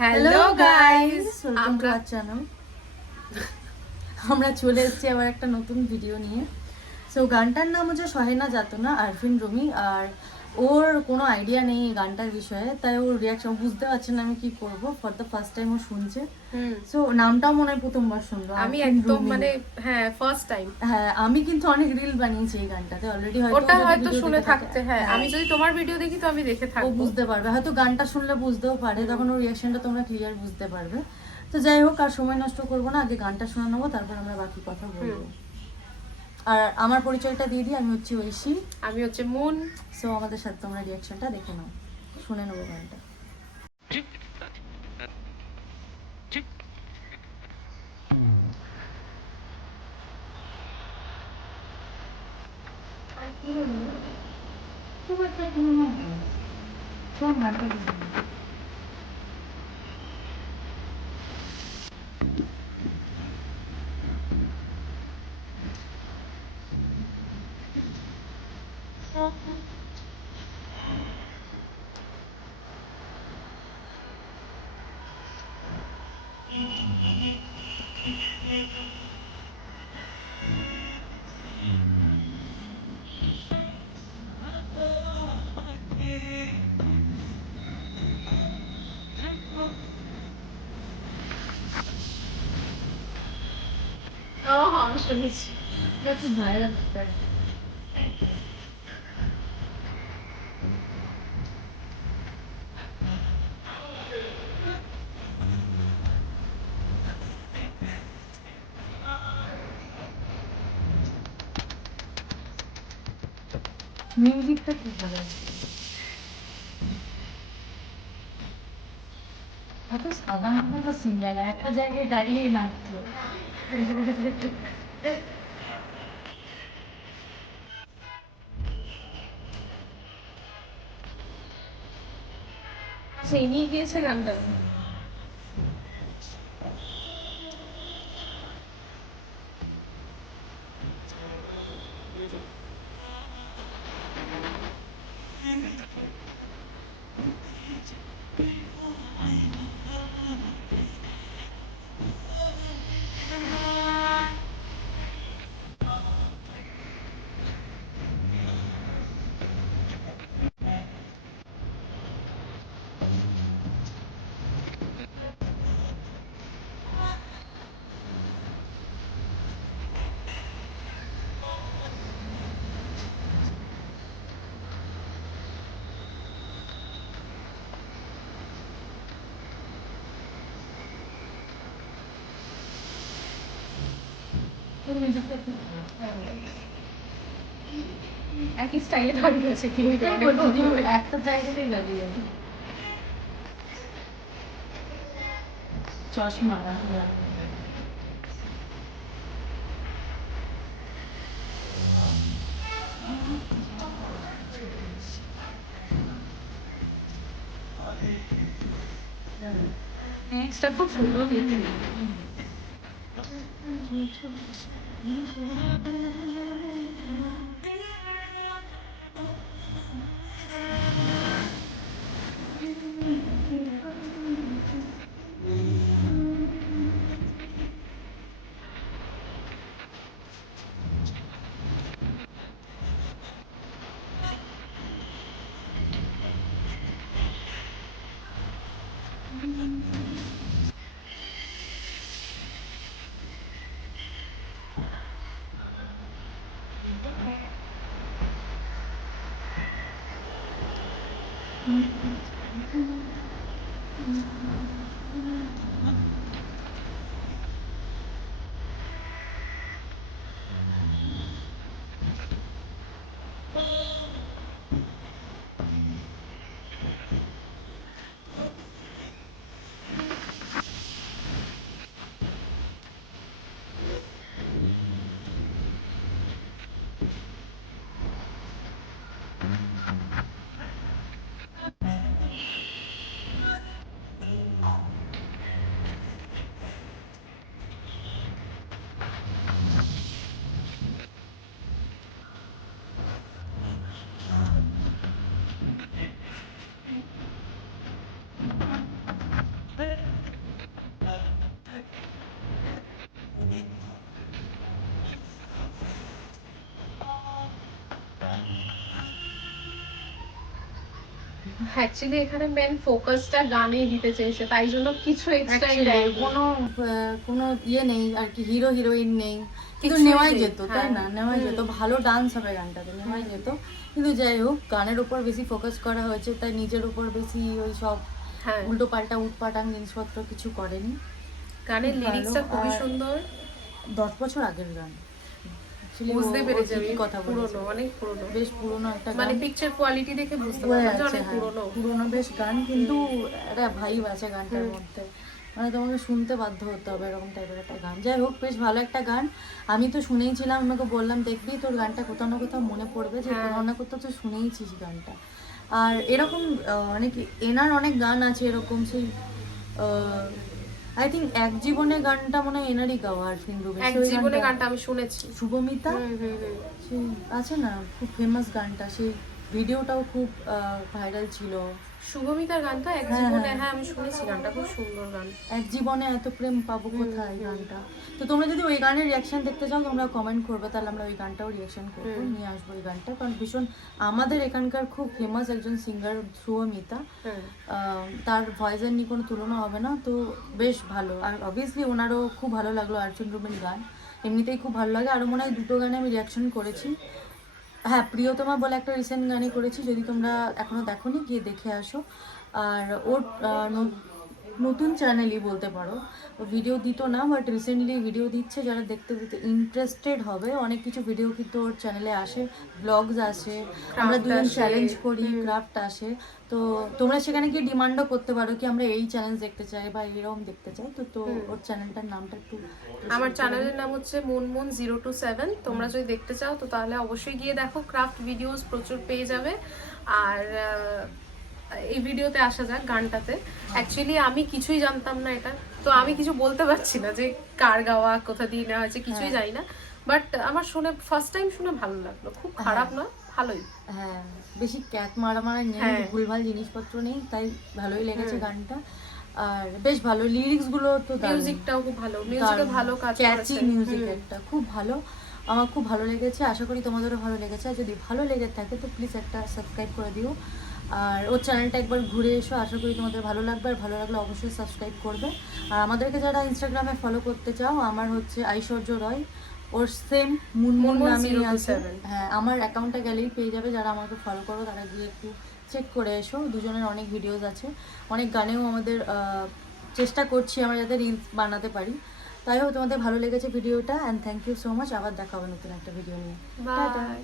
Hello guys, আমরা চলে এসেছি আবার একটা নতুন ভিডিও নিয়ে। সো গানটার নাম হচ্ছে সহেনা যাতনা, আরফিন রুমি। আর ওর কোনো আইডিয়া নেই এই গানটার বিষয়ে, তাই ওর রিয়াকশন বুঝতে পারছে না আমি কি করব। ফর দ্য ফার্স্ট টাইম ও শুনছে। সো নামটাও মনে হয় প্রথমবার শুনলো। আমি আরফিন একদম রুমি। মানে হ্যাঁ ফার্স্ট টাইম। হ্যাঁ, আমি কিন্তু অনেক রিল বানিয়েছি এই গানটাতে অলরেডি। ওটা যদি হয়তো ভিডিও শুনে দেখে থাকে, থাকতে, হ্যাঁ আমি যদি তোমার ভিডিও দেখি তো আমি দেখে ও থাকবো। বুঝতে পারবে, হয়তো গানটা শুনলে বুঝতেও পারে, তখন ওর রিয়াকশনটা তোমরা ক্লিয়ার বুঝতে পারবে। তো যাই হোক, আর সময় নষ্ট করবো না, আগে গানটা শোনা নেবো, তারপর আমরা বাকি কথা বলবো। আর আমার পরিচয়টা দিয়ে দিই, আমি হচ্ছি ঐশী, আমি হচ্ছে মুন। সো আমাদের সাথে তোমরা রিয়াকশনটা দেখে নাও, শুনে নেবো গানটা। আমি শুনেছি। ভাইরাল মিউজিকটা খুব ভালো লাগে। এত সাধারণ তো সিঙ্গার একটা জায়গায় দাঁড়িয়েই নাচতো। সেই নিয়ে গিয়েছে গানটা। মিউজিকটা খুব ভালো। একই স্টাইলে দাঁড়িয়ে আছে কি একটা জায়গাতেই দাঁড়িয়ে আছে। চশমা নেক্সটটা খুব সুন্দর হয়েছে। অ্যাকচুয়ালি এখানে মেন ফোকাসটা গানে দিতে চেয়েছে, তাই জন্য কিছু এক্সট্রা Actually, কোনো ইয়ে নেই আর কি, হিরো হিরোইন নেই, কিন্তু কিছুই নেওয়াই নেই, যেত, তাই না? হ্যাঁ। নেওয়াই যেত, ভালো ডান্স হবে গানটাতে, নেওয়াই যেত। কিন্তু যাই হোক, গানের উপর বেশি ফোকাস করা হয়েছে, তাই নিজের উপর বেশি ওই সব হ্যাঁ, উল্টো পাল্টা উটপাটাং জিনিসপত্র কিছু করেনি। গানের খুব লিরিক্সটা ভালো, খুবই আর সুন্দর, 10 বছর আগের গান। Actually, বুঝতে ও পেরে ঠিকই যাবে কথা বলেছে, পুরনো, অনেক পুরনো, বেশ পুরনো একটা মানে গান পিকচার কোয়ালিটি দেখে বুঝতে হয়ে পারলাম যে আছে, অনেক হ্যাঁ, পুরনো। পুরনো বেশ গান, কিন্তু একটা ভাইব আছে গানটার মধ্যে, মানে তোমাকে শুনতে বাধ্য হতে হবে এরকম টাইপের একটা গান। যাই হোক, বেশ ভালো একটা গান। আমি তো শুনেইছিলাম, আমাকে বললাম দেখবি তোর গানটা কোথাও না কোথাও মনে পড়বে, যে কোথাও না কোথাও তো শুনেইছিস গানটা। আর এরকম অনেক, এনার অনেক গান আছে এরকম, সেই আই থিঙ্ক এক জীবনে গানটা মনে হয় এনারই গাওয়া, আরফিন রুমি। এক জীবনে গানটা আমি শুনেছি। শুভমিতা সেই আছে না, খুব ফেমাস গানটা, সেই ভিডিওটাও খুব ভাইরাল ছিল। শুভমিতার গানটা এক হ্যাঁ, জীবনে, হ্যাঁ। হ্যাঁ আমি শুনেছি, গানটা খুব সুন্দর গান। এক জীবনে এত প্রেম পাবো কোথায়, এই গানটা। তো তোমরা যদি ওই গানের রিয়াকশন দেখতে চাও, তোমরা কমেন্ট করবে, তাহলে আমরা ওই গানটাও রিয়াকশন করবো, নিয়ে আসবো ওই গানটা, কারণ ভীষণ আমাদের এখানকার খুব ফেমাস একজন সিঙ্গার শুভমিতা, তার ভয়েসের নিয়ে কোনো তুলনা হবে না। তো বেশ ভালো, আর অবভিয়াসলি ওনারও খুব ভালো লাগলো আরফিন রুমির গান, এমনিতেই খুব ভালো লাগে। আরও মনে হয় 2টো গানে আমি রিয়াকশন করেছি। হ্যাঁ, প্রিয়তমা বলে একটা রিসেন্ট গানে করেছি, যদি তোমরা এখনো দেখোনি গিয়ে দেখে আসো। আর ওর নতুন চ্যানেলই বলতে পারো, ভিডিও দিত না, বাট রিসেন্টলি ভিডিও দিচ্ছে, যারা দেখতে দেখতে ইন্টারেস্টেড হবে, অনেক কিছু ভিডিও কিন্তু ওর চ্যানেলে আসে, ব্লগস আসে, আমরা দুজন চ্যালেঞ্জ করি, ক্রাফট আসে। তো তোমরা সেখানে গিয়ে ডিমান্ডও করতে পারো কি আমরা এই চ্যালেঞ্জ দেখতে চাই বা এরকম দেখতে চাই। তো ওর চ্যানেলটার নামটা একটু, আমার চ্যানেলের নাম হচ্ছে মুনমুন 027। তোমরা যদি দেখতে চাও তো তাহলে অবশ্যই গিয়ে দেখো, ক্রাফট ভিডিওস প্রচুর পেয়ে যাবে। আর এই ভিডিওতে আসা যাক, গানটাতে অ্যাকচুয়ালি আমি কিছুই জানতাম না এটা, তো আমি কিছু বলতে পারছি না যে কার গাওয়া, কোথা দিয়ে নেওয়া হয়েছে, কিছুই জানি না। বাট আমার শুনে, ফার্স্ট টাইম শুনে ভালো লাগলো, খুব খারাপ না, ভালোই। হ্যাঁ, বেশি ক্যাট মারা নেই, ভুলভাল জিনিসপত্র নেই, তাই ভালোই লেগেছে গানটা। আর বেশ ভালো, লিরিক্স গুলো তো মিউজিকটাও খুব ভালো, মিউজিকে ভালো কাজ ক্যাচি করেছে। মিউজিক একটা খুব ভালো, আমার খুব ভালো লেগেছে, আশা করি তোমাদেরও ভালো লেগেছে। আর যদি ভালো লেগে থাকে তো প্লিজ একটা সাবস্ক্রাইব করে দিও, আর ওর চ্যানেলটা একবার ঘুরে এসো, আশা করি তোমাদের ভালো লাগবে। আর ভালো লাগলে অবশ্যই সাবস্ক্রাইব করবে। আর আমাদেরকে যারা ইনস্টাগ্রামে ফলো করতে চাও, আমার হচ্ছে ঐশ্বর্য রয়, ওর সেম মুনমুন নামেই আছে। হ্যাঁ, আমার অ্যাকাউন্টে গেলেই পেয়ে যাবে, যারা আমাকে ফলো করো তারা গিয়ে একটু চেক করে এসো, দুজনের অনেক ভিডিওস আছে, অনেক গানেও আমাদের চেষ্টা করছি আমরা যাতে রিলস বানাতে পারি। তাই হোক তোমাদের ভালো লেগেছে ভিডিওটা, and thank you so much. আবার দেখা হবে নতুন একটা ভিডিও নিয়ে। বাই।